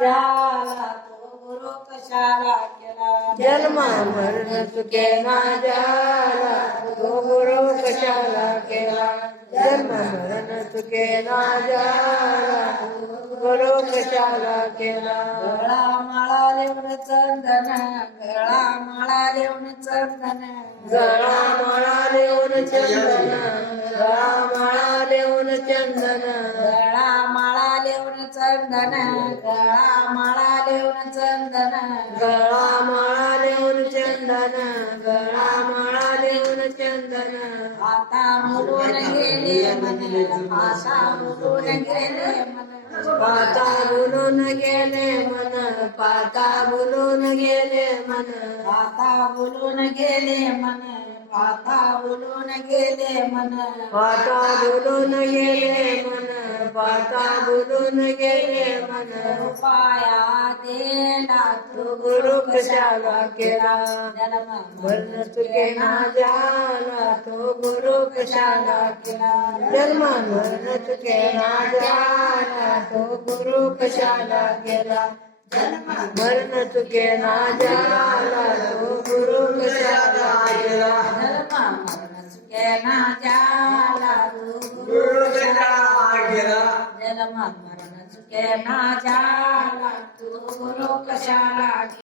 झाला तो गुरु कशाला केला जन्म मरण सुखे ना तो गुरु कशाला केला जन्म मरण सुखे ना गुरु कशाला केला गळा माळा लेऊन चंदन गळा माळा लेऊन चंदन गळा माळा देऊन चंदन गळा चंदन गळा माळा लेऊन चंदन गळा माळा देऊन चंदन गळा माळा देऊन चंदन आता मुलून गेले मन आता मुलून गेले मन पाता बोलून गेले मन पाता बोलून गेले मन पाता बोलून गेले मन पाता बोलून गेले मन. पाता बोलून गेले मन. पाता बुलून गेले मन. पाया देला तो गुरु कशाला केला. जन्म वर्ण चुके ना जाला तो गुरु कशाला केला. जन्म वर्ण चुके ना जाला तो गुरु कशाला केला. मरण चुके ना जाला तो गुरु कशाला केला. धर्म मरण चुके ना जाला जन्म मरण चुके ना जाला तू गुरु कशाला